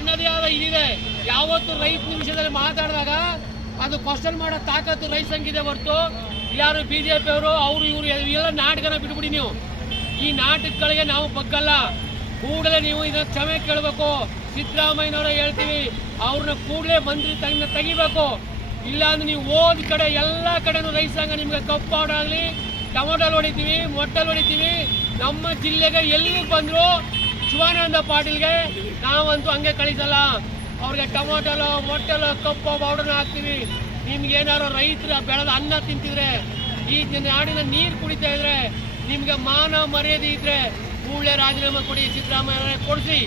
ತನ್ನದೇ ಆದ ಇದಿದೆ. ಯಾವತ್ತು ರೈತ ನಿಮಿಷದಲ್ಲಿ ಮಾತಾಡಿದಾಗ ಅದು ಕ್ವಶನ್ ಮಾಡೋ ತಾಕತ್ತು ರೈತ ಸಂಘಿದೆ ಹೊರತು ಯಾರು ಬಿಜೆಪಿ ಅವರು ಅವರು ಇವರು ಎಲ್ಲ ನಾಟಕನ ಬಿಟ್ಬಿಡಿ. ನೀವು ಈ ನಾಟಕಗಳಿಗೆ ನಾವು ಬಗ್ಗಲ್ಲ. ಕೂಡಲೇ ನೀವು ಇದನ್ನ ಕ್ಷಮೆ ಕೇಳಬೇಕು. ಸಿದ್ದರಾಮಯ್ಯನವರೇ ಹೇಳ್ತೀವಿ, ಅವ್ರನ್ನ ಕೂಡಲೇ ಮಂತ್ರಿ ತೆಗಿಬೇಕು. ಇಲ್ಲ ಅಂದ್ರೆ ನೀವು ಹೋದ ಕಡೆ ಎಲ್ಲ ಕಡೆನೂ ರೈತ ಸಂಘ ನಿಮ್ಗೆ ಕಪ್ಪು ಆಗಲಿ, ಟೊಮೊಟೊಲ್ ಹೊಡಿತೀವಿ, ಮೊಟ್ಟಲ್ ಹೊಡಿತೀವಿ. ನಮ್ಮ ಜಿಲ್ಲೆಗೆ ಎಲ್ಲಿ ಬಂದ್ರು ಶಿವಾನಂದ ಪಾಟೀಲ್ಗೆ ನಾವಂತೂ ಹಂಗೆ ಕಳಿಸಲ್ಲ. ಅವ್ರಿಗೆ ಟೊಮೊಟೊಲು ಮೊಟ್ಟಲು ಕಪ್ಪು ಪೌಡರ್ನ ಹಾಕ್ತೀವಿ. ನಿಮ್ಗೆ ಏನಾರು ರೈತರ ಬೆಳೆದ ಅನ್ನ ತಿಂತಿದ್ರೆ, ಈ ನಾಡಿನ ನೀರು ಕುಡಿತಾ ಇದ್ರೆ, ನಿಮ್ಗೆ ಮಾನ ಮರ್ಯಾದೆ ಇದ್ರೆ ಕೂಡಲೇ ರಾಜೀನಾಮೆ ಕೊಡಿ. ಸಿದ್ದರಾಮಯ್ಯ ಕೊಡಿಸಿ,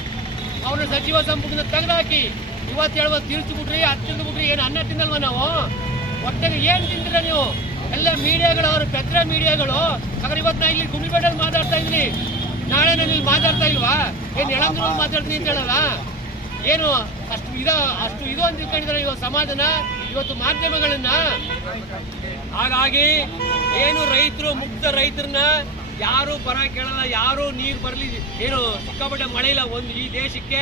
ಅವ್ರನ್ನ ಸಚಿವ ಸಂಪುಟದಿಂದ ತೆಗೆದಾಕಿ. ಇವತ್ತು ಹೇಳುವ ತಿರ್ಚಿಬಿಟ್ರಿ, ಅದು ತಿಂದ್ಬಿಟ್ರಿ. ಏನು ಅನ್ನ ತಿನ್ನಲ್ವ ನಾವು? ಹೊಟ್ಟೆಗೆ ಏನು ತಿಂತೀರ ನೀವು? ಎಲ್ಲ ಮೀಡಿಯಾಗಳು, ಅವರು ಪೆದ್ರ ಮೀಡಿಯಾಗಳು. ಹಾಗಾದ್ರೆ ಇವತ್ತು ನಾ ಇಲ್ಲಿ ಗುಮ್ಮಿಬೇಡಲ್ಲಿ ಮಾತಾಡ್ತಾ ಇದ್ದೀನಿ, ನಾಳೆ ನಾನು ಇಲ್ಲಿ ಮಾತಾಡ್ತಾ ಇಲ್ವಾ? ಏನು ಎಳಂದ್ರಲ್ಲಿ ಮಾತಾಡ್ತೀನಿ ಅಂತ ಹೇಳಲ್ಲ? ಏನು ಅಷ್ಟು ಇದು ಅಂತ ತಿಳ್ಕೊಂಡಿದ್ದಾರೆ ಇವತ್ತು ಸಮಾಜನ, ಇವತ್ತು ಮಾಧ್ಯಮಗಳನ್ನ. ಹಾಗಾಗಿ ಏನು ರೈತರು, ಮುಕ್ತ ರೈತರನ್ನ ಯಾರು ಪರ ಕೇಳಲ್ಲ. ಯಾರು ನೀರು ಬರಲಿ, ಏನು ಸಿಕ್ಕಾಪಟ್ಟೆ ಮಳೆ ಇಲ್ಲ ಒಂದು ಈ ದೇಶಕ್ಕೆ,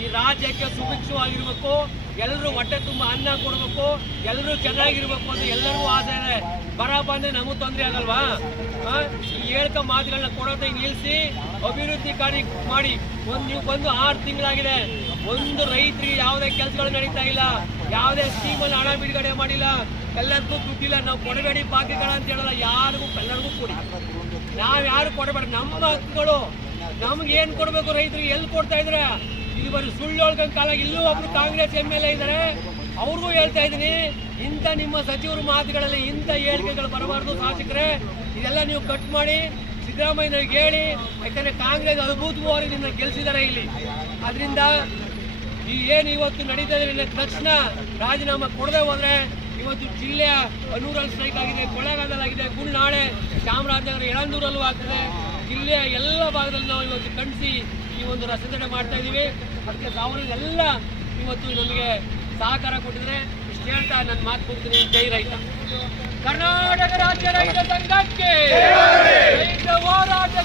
ಈ ರಾಜ್ಯಕ್ಕೆ ಸುಭಿಕ್ಷವಾಗಿರ್ಬೇಕು, ಎಲ್ಲರೂ ಹೊಟ್ಟೆ ತುಂಬ ಅನ್ನ ಕೊಡಬೇಕು, ಎಲ್ಲರೂ ಚೆನ್ನಾಗಿರ್ಬೇಕು ಅಂತ ಎಲ್ಲರಿಗೂ ಆಸೆ ಇದೆ. ಬರ ಬಂದ್ರೆ ನಮಗೂ ತೊಂದರೆ ಆಗಲ್ವಾ? ಈ ಹೇಳ್ಕ ಮಾತುಗಳನ್ನ ಕೊಡೋದ ನಿಲ್ಲಿಸಿ ಅಭಿವೃದ್ಧಿ ಕಾರ್ಯ ಮಾಡಿ. ನೀವು ಬಂದು 6 ತಿಂಗಳಾಗಿದೆ, ಒಂದು ರೈತರಿಗೆ ಯಾವುದೇ ಕೆಲಸಗಳು ನಡೀತಾ ಇಲ್ಲ, ಯಾವುದೇ ಸ್ಕೀಮಲ್ಲಿ ಹಣ ಬಿಡುಗಡೆ ಮಾಡಿಲ್ಲ, ಎಲ್ಲರಿಗೂ ದುಡ್ಡಿಲ್ಲ. ನಾವು ಕೊಡಬೇಡಿ ಬಾಕಿಗಳ ಅಂತ ಹೇಳಲ್ಲ, ಯಾರಿಗೂ ಎಲ್ಲರಿಗೂ ಕೊಡಿ. ನಾವ್ ಯಾರು ಕೊಡಬೇಡ, ನಮ್ಮ ಹಕ್ಕುಗಳು ನಮ್ಗೆ ಏನ್ ಕೊಡ್ಬೇಕು ರೈತರಿಗೆ ಎಲ್ಲಿ ಕೊಡ್ತಾ ಇದ್ರೆ? ಇದು ಬರೀ ಸುಳ್ಳು ಹೇಳ್ಕೊಂಡ್ ಕಾಲ. ಇಲ್ಲೂ ಒಬ್ರು ಕಾಂಗ್ರೆಸ್ MLA ಇದ್ದಾರೆ, ಅವ್ರಿಗೂ ಹೇಳ್ತಾ ಇದ್ದೀನಿ, ಇಂಥ ನಿಮ್ಮ ಸಚಿವರು ಮಾತುಗಳಲ್ಲಿ ಇಂಥ ಹೇಳಿಕೆಗಳು ಬರಬಾರ್ದು. ಶಾಸಕರೇ, ಇದೆಲ್ಲ ನೀವು ಕಟ್ ಮಾಡಿ ಸಿದ್ದರಾಮಯ್ಯನವ್ರಿಗೆ ಹೇಳಿ. ಯಾಕಂದ್ರೆ ಕಾಂಗ್ರೆಸ್ ಅದ್ಭುತವಾಗಿ ನಿನ್ನ ಗೆಲ್ಸಿದ್ದಾರೆ ಇಲ್ಲಿ. ಅದರಿಂದ ಈ ಏನು ಇವತ್ತು ನಡೀತಾ ಇದೆ, ತಕ್ಷಣ ರಾಜೀನಾಮೆ ಕೊಡದೆ ಹೋದ್ರೆ ಇವತ್ತು ಜಿಲ್ಲೆಯ ಅನೂರಲ್ಲಿ ಸ್ಟ್ರೈಕ್ ಆಗಿದೆ, ಕೊಳ್ಳೇಗಾಲದಲ್ಲಾಗಿದೆ, ನಾಳೆ ಚಾಮರಾಜನಗರ ಯಳಂದೂರಲ್ಲೂ ಆಗ್ತದೆ. ಜಿಲ್ಲೆಯ ಎಲ್ಲ ಭಾಗದಲ್ಲಿ ನಾವು ಇವತ್ತು ಖಂಡಿಸಿ ಈ ಒಂದು ರಸದಡೆ ಮಾಡ್ತಾ ಇದ್ದೀವಿ. ಅದಕ್ಕೆ ಅವರಿಗೆಲ್ಲ ಇವತ್ತು ನಮಗೆ ಸಹಕಾರ ಕೊಟ್ಟಿದ್ರೆ ಇಷ್ಟು ಹೇಳ್ತಾ ನನ್ನ ಮಾತು ಕೊಡ್ತೀನಿ. ಜೈ ರೈತ. ಕರ್ನಾಟಕ ರಾಜ್ಯ ರೈತ ಸಂಘಕ್ಕೆ ರೈತ ಹೋರಾಟ